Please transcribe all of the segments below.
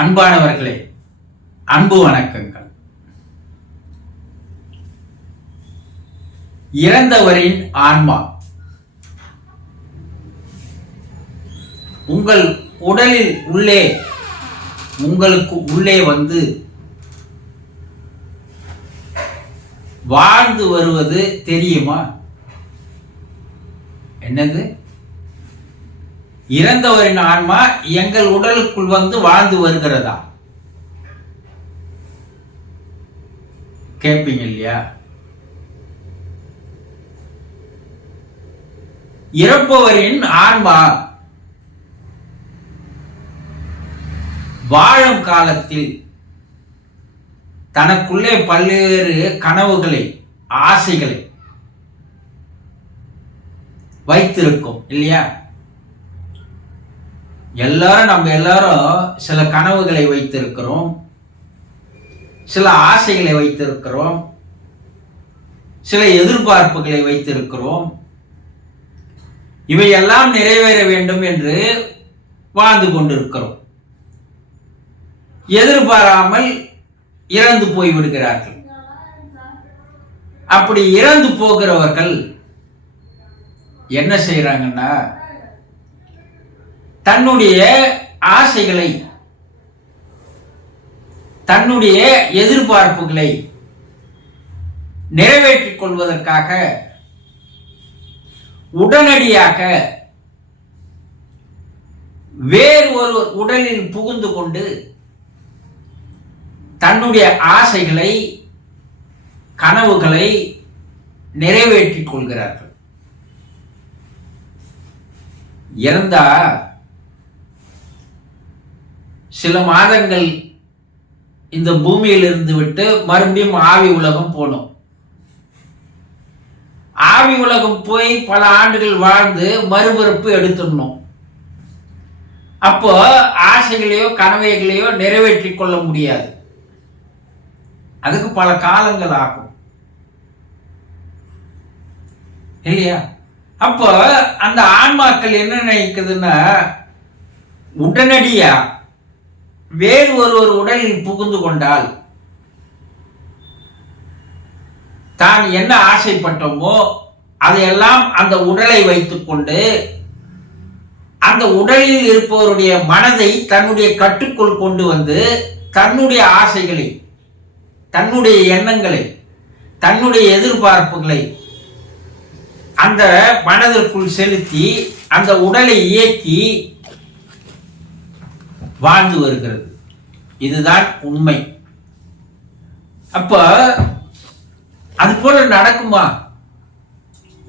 அன்பானவர்களே, அன்பு வணக்கங்கள். இறந்தவரின் ஆன்மா உங்கள் உடலில் உங்களுக்கு உள்ளே வந்து வாழ்ந்து வருவது தெரியுமா? என்னது? இறந்தவரின் ஆன்மா எங்கள் உடலுக்குள் வந்து வாழ்ந்து வருகிறதா? கேட்பீங்க இல்லையா? இறப்பவரின் ஆன்மா வாழும் காலத்தில் தனக்குள்ளே பல்வேறு கனவுகளை, ஆசைகளை வைத்திருக்கும் இல்லையா? நம்ம எல்லாரும் சில கனவுகளை வைத்திருக்கிறோம், சில ஆசைகளை வைத்திருக்கிறோம், சில எதிர்பார்ப்புகளை வைத்திருக்கிறோம். இவையெல்லாம் நிறைவேற வேண்டும் என்று வாழ்ந்து கொண்டிருக்கிறோம். எதிர்பாராமல் இறந்து போய்விடுகிறார்கள். அப்படி இறந்து போகிறவர்கள் என்ன செய்யறாங்கன்னா, தன்னுடைய ஆசைகளை, தன்னுடைய எதிர்பார்ப்புகளை நிறைவேற்றிக் கொள்வதற்காக உடனடியாக வேறு ஒரு உடலில் புகுந்து கொண்டு தன்னுடைய ஆசைகளை, கனவுகளை நிறைவேற்றிக் கொள்கிறார்கள். இறந்தா சில மாதங்கள் இந்த பூமியில் இருந்து விட்டு மறுபடியும் ஆவி உலகம் போனோம். ஆவி உலகம் போய் பல ஆண்டுகள் வாழ்ந்து மறுபிறப்பு எடுத்துடணும். அப்போ ஆசைகளையோ கனவைகளையோ நிறைவேற்றிக் கொள்ள முடியாது. அதுக்கு பல காலங்கள் ஆகும் இல்லையா? அப்போ அந்த ஆன்மாக்கள் என்ன நினைக்குதுன்னா, உடனடியா வேறு ஒரு உடலில் புகுந்து கொண்டால் தான் என்ன ஆசைப்பட்டோமோ அதையெல்லாம் அந்த உடலை வைத்துக் கொண்டு அந்த உடலில் இருப்பவருடைய மனதை தன்னுடைய கட்டுக்குள் கொண்டு வந்து தன்னுடைய ஆசைகளை, தன்னுடைய எண்ணங்களை, தன்னுடைய எதிர்பார்ப்புகளை அந்த மனதிற்குள் செலுத்தி அந்த உடலை இயக்கி வாழ்ந்து வருகிறது. இதுதான் உண்மை. அப்ப அது போல நடக்குமா?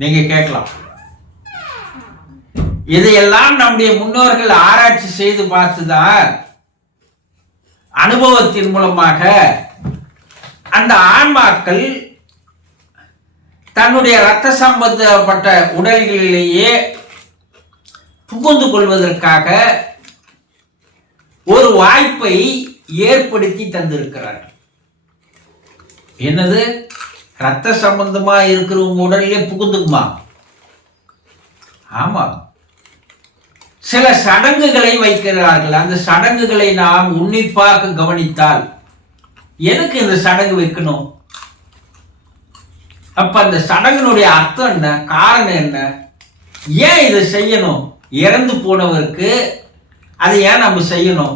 நீங்க கேட்கலாம். இதையெல்லாம் நம்முடைய முன்னோர்கள் ஆராய்ச்சி செய்து பார்த்துதான் அனுபவத்தின் மூலமாக அந்த ஆன்மாக்கள் தன்னுடைய இரத்த சம்பந்தப்பட்ட உடல்களிலேயே புகுந்து கொள்வதற்காக ஒரு வாய்ப்பை ஏற்படுத்தி தந்திருக்கிறார்கள். என்னது? இரத்த சம்பந்தமா இருக்கிறவங்க உடல்லே புகுந்துக்குமா? ஆமா. சில சடங்குகளை வைக்கிறார்கள். அந்த சடங்குகளை நாம் உன்னிப்பாக கவனித்தால், எதுக்கு இந்த சடங்கு வைக்கணும்? அப்ப அந்த சடங்கினுடைய அர்த்தம் என்ன? காரணம் என்ன? ஏன் இதை செய்யணும்? இறந்து போனவருக்கு அதை ஏன் நம்ம செய்யணும்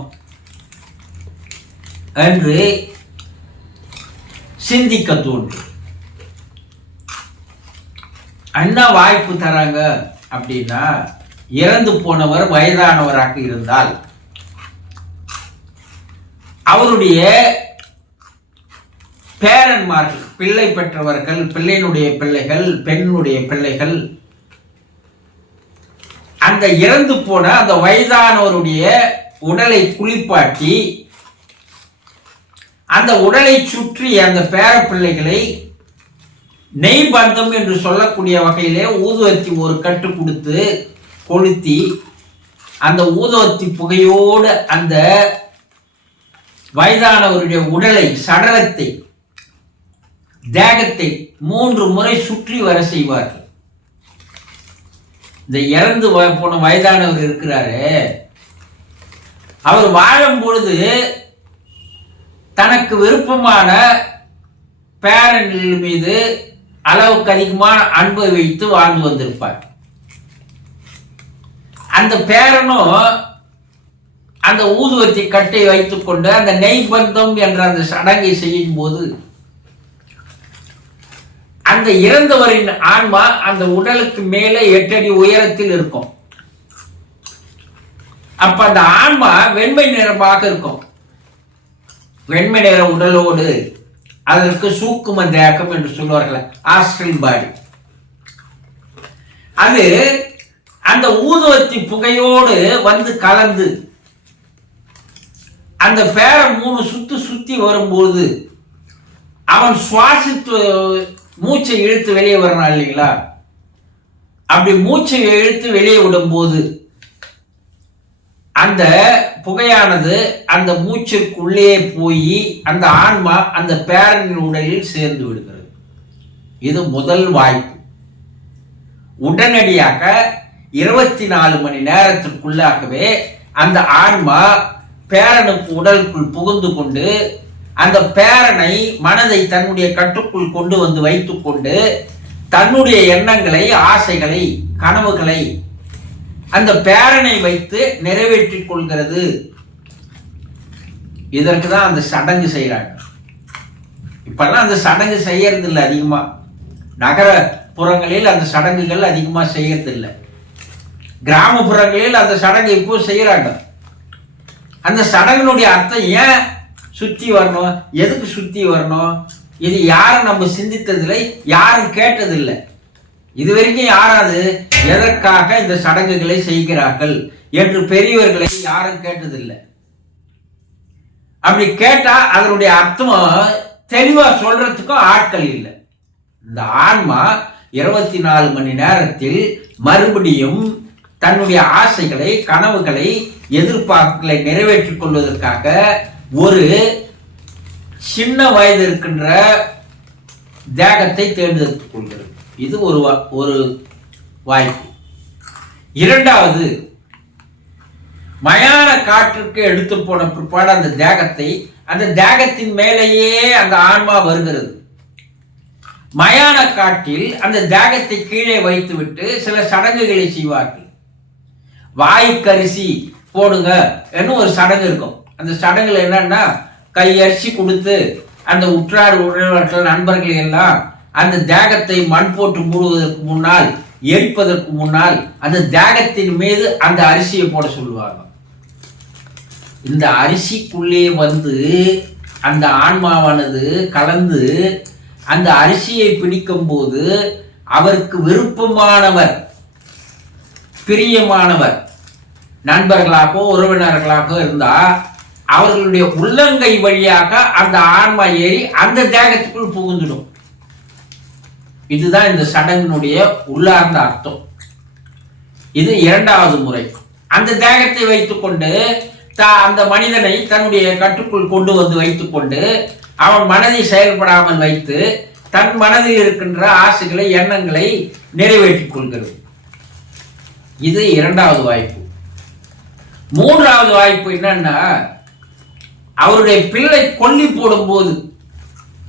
என்று சிந்திக்க தோன்றும். என்ன வாய்ப்பு தராங்க அப்படின்னா, இறந்து போனவர் வயதானவராக இருந்தால் அவருடைய பேரன்மார்கள், பிள்ளை பெற்றவர்கள், பிள்ளையினுடைய பிள்ளைகள், பெண்ணுடைய பிள்ளைகள் அந்த இறந்து போன அந்த வயதானவருடைய உடலை குளிப்பாட்டி அந்த உடலை சுற்றி அந்த பேர பிள்ளைகளை நெய்பந்தம் என்று சொல்லக்கூடிய வகையிலே ஊதுவத்தி ஒரு கட்டு கொடுத்து கொளுத்தி அந்த ஊதுவத்தி புகையோடு அந்த வயதானவருடைய உடலை, சடலத்தை, தேகத்தை 3 முறை சுற்றி வர செய்வார்கள். இந்த இறந்து போன வயதானவர் இருக்கிறாரு, அவர் வாழும் பொழுது தனக்கு விருப்பமான பேரன்கள் மீது அளவுக்கு அதிகமான அன்பை வைத்து வாழ்ந்து வந்திருப்பார். அந்த பேரனும் அந்த ஊதுவத்தி கட்டை வைத்துக் கொண்டு அந்த நெய்பந்தம் என்ற அந்த சடங்கை செய்யும் போது அந்த இறந்தவரின் ஆன்மா அந்த உடலுக்கு மேலே 8 அடி உயரத்தில் இருக்கும். அப்ப அந்த ஆன்மா வெண்மை நிறமாக இருக்கும். வெண்மை நிற உடலோடு அதற்கு சூக்கும தேகம் என்று சொல்வார்கள், ஆஸ்ட்ரல் பாடி. அது அந்த ஊதுவத்தி புகையோடு வந்து கலந்து அந்த பேரன் 3 சுத்து சுத்தி வரும்போது அவன் சுவாசித்து மூச்சை இழுத்து வெளியே வரணும் இல்லைங்களா? அப்படி மூச்சை இழுத்து வெளியே விடும்போது அந்த புகையானது அந்த மூச்சிற்குள்ளே போய் அந்த ஆன்மா அந்த பேரனின் உடலில் சேர்ந்து விடுகிறது. இது முதல் வாய்ப்பு. உடனடியாக 24 மணி நேரத்திற்குள்ளாகவே அந்த ஆன்மா பேரனுக்கு உடலுக்குள் புகுந்து கொண்டு அந்த பேரனை மனதை தன்னுடைய கட்டுக்குள் கொண்டு வந்து வைத்துக் கொண்டு தன்னுடைய எண்ணங்களை, ஆசைகளை, கனவுகளை அந்த பேரனை வைத்து நிறைவேற்றிக் கொள்கிறது. இதற்கு தான் அந்த சடங்கு செய்யறாங்க. இப்பெல்லாம் அந்த சடங்கு செய்யறது இல்லை. அதிகமா நகரப்புறங்களில் அந்த சடங்குகள் அதிகமா செய்யறது இல்லை. கிராமப்புறங்களில் அந்த சடங்கு இப்போ செய்யறாங்க. அந்த சடங்கினுடைய அர்த்தம் ஏன் சுத்தி வரணும், எதுக்கு சுத்தி வரணும், இது யாரும் நம்ம சிந்தித்ததில்லை, யாரும் கேட்டதில்லை. இதுவரைக்கும் யாராவது எதற்காக இந்த சடங்குகளை செய்கிறார்கள் என்று பெரியவர்களை யாரும் கேட்டதில்லை. அப்படி கேட்டா அதனுடைய அர்த்தம் தெளிவா சொல்றதுக்கும் ஆட்கள் இல்லை. இந்த ஆன்மா 24 மணி நேரத்தில் மறுபடியும் தன்னுடைய ஆசைகளை, கனவுகளை, எதிர்பார்ப்புகளை நிறைவேற்றிக் கொள்வதற்காக ஒரு சின்ன வயது இருக்கின்ற தேகத்தை தேர்ந்தெடுத்துக் கொள்கிறது. இது ஒரு வாய்ப்பு. இரண்டாவது, மயான காற்றுக்கு எடுத்து போன பிற்பாடு அந்த தேகத்தின் மேலேயே அந்த ஆன்மா வருகிறது. மயான காட்டில் அந்த தேகத்தை கீழே வைத்துவிட்டு சில சடங்குகளை செய்வார்கள். வாய்க்கரிசி போடுங்க என்ன ஒரு சடங்கு இருக்கும். அந்த சடங்குல என்னன்னா கையரிசி கொடுத்து அந்த உற்றார் உறவினர்கள், நண்பர்கள் எல்லாம் அந்த தேகத்தை மண் போட்டு மூடுவதற்கு முன்னால், எரிப்பதற்கு முன்னால் அந்த தேகத்தின் மீது அந்த அரிசியை போட சொல்லுவாங்க. இந்த அரிசிக்குள்ளே வந்து அந்த ஆன்மாவானது கலந்து அந்த அரிசியை பிடிக்கும் போது அவருக்கு விருப்பமானவர், பிரியமானவர், நண்பர்களாகவோ உறவினர்களாக இருந்தா அவர்களுடைய உள்ளங்கை வழியாக அந்த ஆன்மா ஏறி அந்த தேகத்துக்குள் புகுந்துடும். இதுதான் இந்த சடங்கினுடைய உள்ளார்ந்த அர்த்தம். இது இரண்டாவது முறை. அந்த தேகத்தை வைத்துக்கொண்டு அந்த மனிதனை தன்னுடைய கட்டுக்குள் கொண்டு வந்து வைத்துக்கொண்டு அவன் மனதை செயல்படாமல் வைத்து தன் மனதில் இருக்கின்ற ஆசைகளை, எண்ணங்களை நிறைவேற்றிக் கொள்கிறது. இது இரண்டாவது வாய்ப்பு. மூன்றாவது வாய்ப்பு என்னன்னா, அவருடைய பிள்ளை கொல்லி போடும்போது,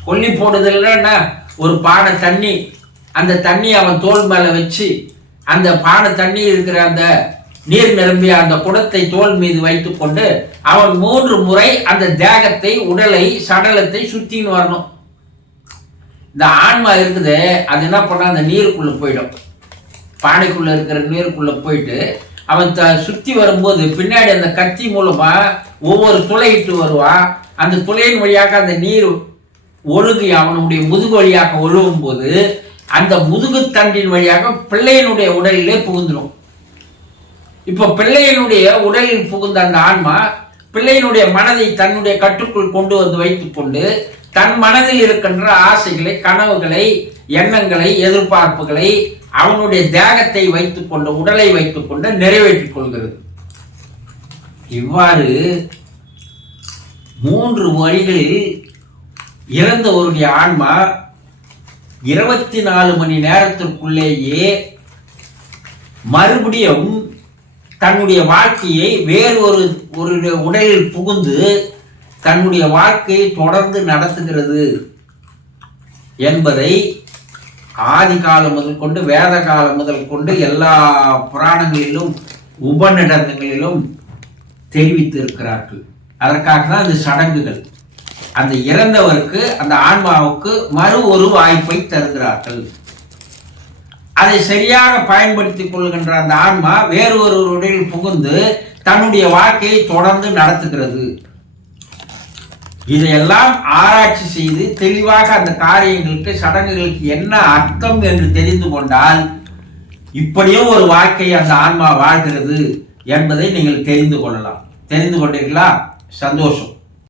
கொல்லி போடுதல்னா ஒரு பானை தண்ணி, அந்த தண்ணி அவன் தோல் மேல வச்சு அந்த பானை தண்ணி இருக்கிற அந்த நீர் நிரம்பிய அந்த குடத்தை தோல் மீது வைத்துக் கொண்டு அவன் 3 முறை அந்த தேகத்தை, உடலை, சடலத்தை சுத்தின்னு வரணும். இந்த ஆன்மா இருக்குது, அது என்ன பண்ணா அந்த நீருக்குள்ள போயிடும். பானைக்குள்ள இருக்கிற நீருக்குள்ள போயிட்டு அவன் சுத்தி வரும்போது பின்னாடி அந்த கத்தி மூலமா ஒவ்வொரு துளையிட்டு வருவான். அந்த துளையின் வழியாக அந்த நீர் ஒழுகி அவனுடைய முதுகு வழியாக ஒழுகும் போது அந்த முதுகு தண்டின் வழியாக பிள்ளையினுடைய உடலிலே புகுந்துடும். இப்போ பிள்ளையினுடைய உடலில் புகுந்த அந்த ஆன்மா பிள்ளையினுடைய மனதை தன்னுடைய கட்டுக்குள் கொண்டு வந்து வைத்துக் கொண்டு தன் மனதில் இருக்கின்ற ஆசைகளை, கனவுகளை, எண்ணங்களை, எதிர்பார்ப்புகளை அவனுடைய தேகத்தை வைத்துக் கொண்டு, உடலை வைத்துக் கொண்டு நிறைவேற்றிக் கொள்கிறது. இவ்வாறு 3 வழிகளில் இறந்தவருடைய ஆன்மா 24 மணி நேரத்திற்குள்ளேயே மறுபடியும் தன்னுடைய வாழ்க்கையை வேறு ஒரு உடலில் புகுந்து தன்னுடைய வாழ்க்கையை தொடர்ந்து நடத்துகிறது என்பதை ஆதி காலம் முதல் கொண்டு வேத காலம் முதல் கொண்டு எல்லா புராணங்களிலும் உபநிடதங்களிலும் தெரிவித்து இருக்கிறார்கள். அதற்காக தான் இந்த சடங்குகள். அந்த இறந்தவருக்கு, அந்த ஆன்மாவுக்கு மறு ஒரு வாய்ப்பை தருகிறார்கள். அதை சரியாக பயன்படுத்திக் கொள்கின்ற அந்த ஆன்மா வேறு ஒருவருடைய புகுந்து தன்னுடைய வாழ்க்கையை தொடர்ந்து நடத்துகிறது. இதையெல்லாம் ஆராய்ச்சி செய்து தெளிவாக அந்த காரியங்களுக்கு, சடங்குகளுக்கு என்ன அர்த்தம் என்று தெரிந்து கொண்டால் இப்படியும் ஒரு வாழ்க்கையை அந்த ஆன்மா வாழ்கிறது என்பதை நீங்கள் தெரிந்து கொள்ளலாம். தெரிந்து கொண்டீர்களா? சந்தோஷம்.